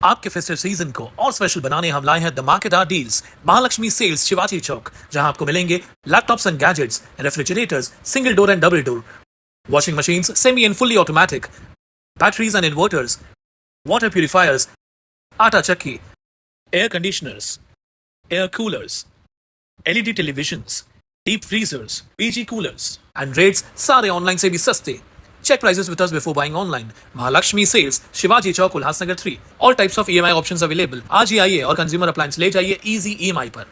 आपके festive season को और स्पेशल बनाने हम लाए हैं धमाकेदार डील्स महालक्ष्मी सेल्स शिवाजी चौक, जहां आपको मिलेंगे laptops and gadgets, refrigerators, single door and double door, washing machines semi and fully automatic, batteries and inverters, water purifiers, आटा चक्की, air conditioners, air coolers, LED televisions, deep freezers, PG coolers and rates सारे online से भी सस्ते। Check prices with us before buying online. Mahalakshmi Sales, Shivaji Chowk, Ulhasnagar 3. All types of EMI options available. आज ही आइए और consumer appliance ले जाइए easy EMI पर।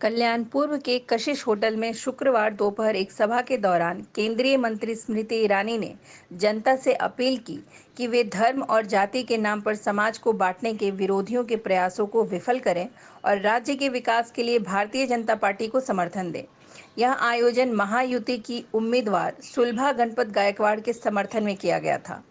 कल्याणपुर के कशिश होटल में शुक्रवार दोपहर एक सभा के दौरान केंद्रीय मंत्री स्मृति ईरानी ने जनता से अपील की कि वे धर्म और जाति के नाम पर समाज को बांटने के विरोधियों के प्रयासों को विफल करें और राज्य के विकास के लिए भारतीय जनता पार्टी को समर्थन दें। यह आयोजन महायुति की उम्मीदवार सुलभा गणपत गायकवाड़ के समर्थन में किया गया था।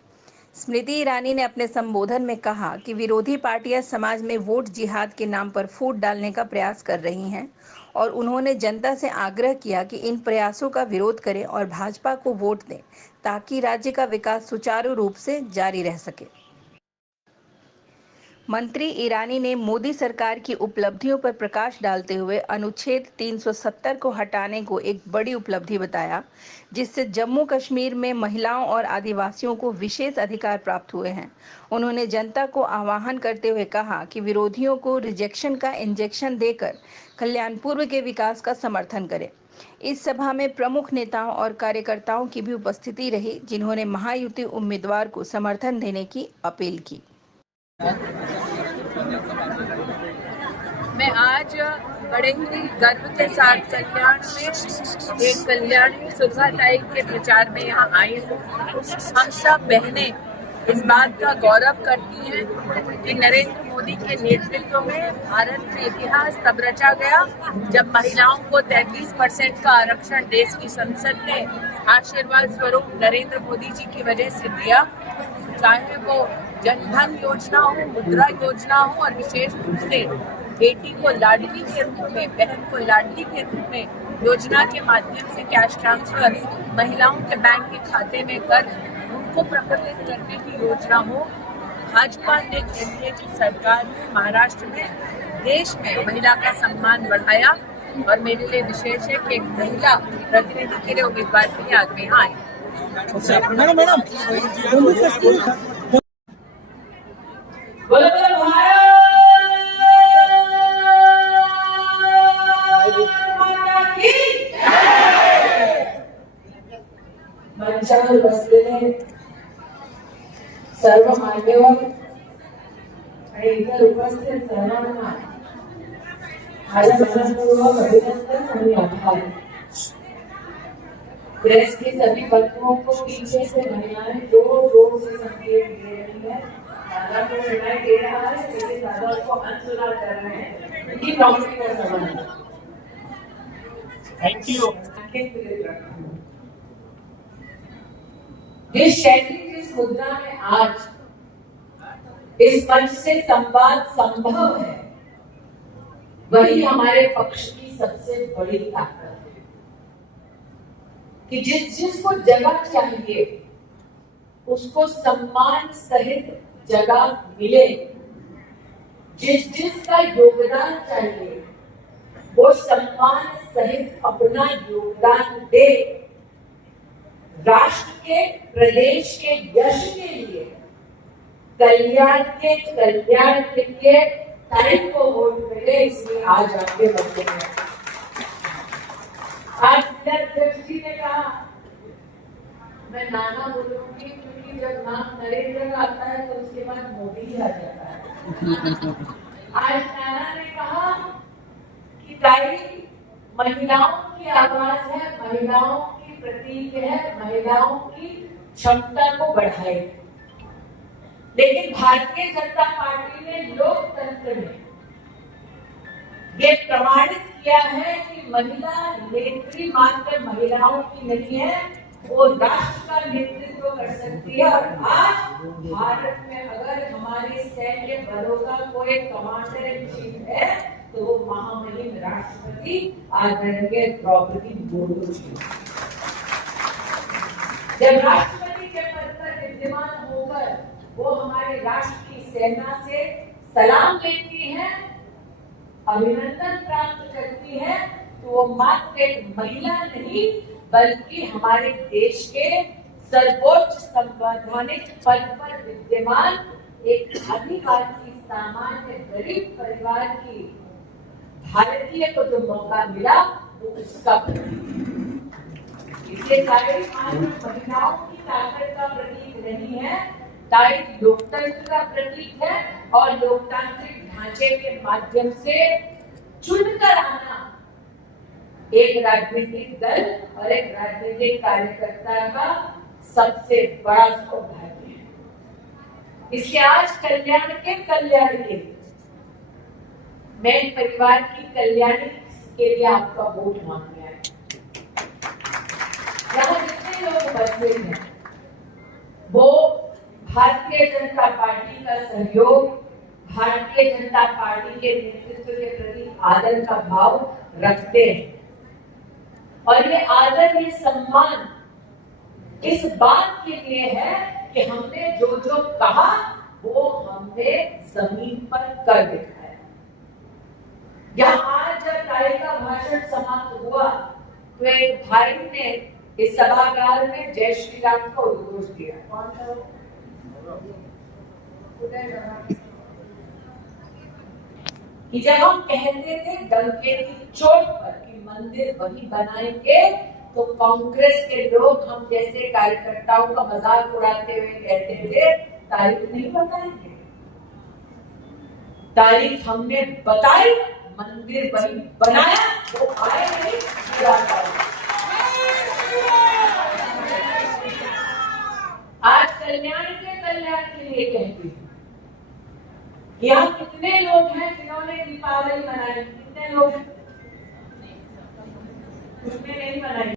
स्मृति ईरानी ने अपने संबोधन में कहा कि विरोधी पार्टियां समाज में वोट जिहाद के नाम पर फूट डालने का प्रयास कर रही हैं और उन्होंने जनता से आग्रह किया कि इन प्रयासों का विरोध करें और भाजपा को वोट दें ताकि राज्य का विकास सुचारू रूप से जारी रह सके। मंत्री ईरानी ने मोदी सरकार की उपलब्धियों पर प्रकाश डालते हुए अनुच्छेद 370 को हटाने को एक बड़ी उपलब्धि बताया, जिससे जम्मू कश्मीर में महिलाओं और आदिवासियों को विशेष अधिकार प्राप्त हुए हैं। उन्होंने जनता को आह्वान करते हुए कहा कि विरोधियों को रिजेक्शन का इंजेक्शन देकर कल्याणपुर के विकास का समर्थन करें। इस सभा में प्रमुख नेताओं और कार्यकर्ताओं की भी उपस्थिति रही, जिन्होंने महायुति उम्मीदवार को समर्थन देने की अपील की। मैं आज बड़े ही गर्व के साथ कल्याण में एक कल्याणी सुधा टाइप के प्रचार में यहाँ आई हूँ। हम सब बहनें इस बात का गौरव करती हैं कि नरेंद्र मोदी के नेतृत्व में भारत में इतिहास तब रचा गया जब महिलाओं को 33% का आरक्षण देश की संसद ने आशीर्वाद स्वरूप नरेंद्र मोदी जी की वजह से दिया। चाहे वो जनधन योजना हो, मुद्रा योजना हो और विशेष रूप से बेटी को लाडली के रूप में, बहन को लाडली के रूप में योजना के माध्यम से कैश ट्रांसफर महिलाओं के बैंक के खाते में कर उनको प्रफुल्लित करने की योजना हो। भाजपा ने एनडीए की सरकार ने महाराष्ट्र में देश में महिला का सम्मान बढ़ाया और मेरे लिए विशेष है कि एक महिला प्रतिनिधि के लिए उम्मीदवार के लिए आज में यहाँ आई। मंचावर बसलेले सर्व मान्यवर आणि इतर उपस्थित सर्वांना माझ्या मनपूर्वक अभिनंदन आणि आभार। प्रेस की सभी पत्रों को पीछे से महिलाएं जोर से संकेत दे रही है। दादा को सुनाई दे रहा है, लेकिन दादा को अनसुना कर रहे हैं। ये नौकरी का सवाल है। Thank you. जिस शैली जिस मुद्रा में आज इस मंच से संवाद संभव है, वही हमारे पक्ष की सबसे बड़ी ताकत है कि जिसको जगह चाहिए उसको सम्मान सहित जगह मिले, जिसका योगदान चाहिए वो सम्मान सहित अपना योगदान दे। राष्ट्र के, प्रदेश के यश के लिए, कल्याण के लिए टाइम को वोट मिले, इसलिए आज आगे बढ़ते हैं। आज अध्यक्ष जी ने कहा मैं नाना बोलूंगी क्योंकि जब नाम नरेंद्र का आता है तो उसके बाद मोदी ही आ जाता है। आज नाना ने कहा कि ताई महिलाओं की आवाज है, महिलाओं की प्रतीक है, महिलाओं की क्षमता को बढ़ाए। लेकिन भारतीय जनता पार्टी ने लोकतंत्र में ये प्रमाणित किया है कि महिला नेत्री मात्र महिलाओं की नहीं है, वो राष्ट्र का नेतृत्व कर सकती है। और आज भारत में अगर हमारे सैन्य बलों का कोई कमांडर इन चीफ है तो वो महामहिम राष्ट्रपति आदरणीय द्रौपदी मुर्मू जी। जब राष्ट्रपति के पद पर विद्यमान होगा वो हमारे राष्ट्र की सेना से सलाम लेती है, अभिनंदन प्राप्त करती है, तो वो मात्र एक महिला नहीं बल्कि हमारे देश के सर्वोच्च संवैधानिक पद पर विद्यमान एक आदिवासी सामान्य गरीब परिवार की भारतीय को जो मौका मिला वो उसका इसलिए तारीख मात्र महिलाओं की ताकत का प्रतीक नहीं है, तारीख लोकतंत्र का प्रतीक है और लोकतांत्रिक ढांचे के माध्यम से चुनकर आना एक राजनीतिक दल और एक राजनीतिक कार्यकर्ता का सबसे बड़ा सौभाग्य है। इसलिए आज कल्याण के मैं परिवार की कल्याण के लिए आपका वोट मांगने आए। यहाँ जितने लोग बसे हैं वो भारतीय जनता पार्टी का सहयोग, भारतीय जनता पार्टी के नेतृत्व के प्रति आदर का भाव रखते हैं और ये आदर, ये सम्मान इस बात के लिए है कि हमने जो जो कहा वो हमने जमीन पर कर दिखाया। यहाँ आज जब राय का भाषण समाप्त हुआ तो एक भाई ने इस सभागार में जय श्री राम का उद्घोष दिया। कौन था वो? कि जब हम कहते थे डंके की चोट पर कि मंदिर वही बनाएंगे, तो कांग्रेस के लोग हम जैसे कार्यकर्ताओं का मजाक उड़ाते हुए कहते थे तारीख नहीं बताएंगे। तारीख हमने बताई, मंदिर वही बनाया, वो आए नहीं आज कल्याण के लिए कहती हूँ। यहाँ कितने लोग हैं जिन्होंने दीपावली मनाई? कितने लोग हैं? उसने नहीं मनाई।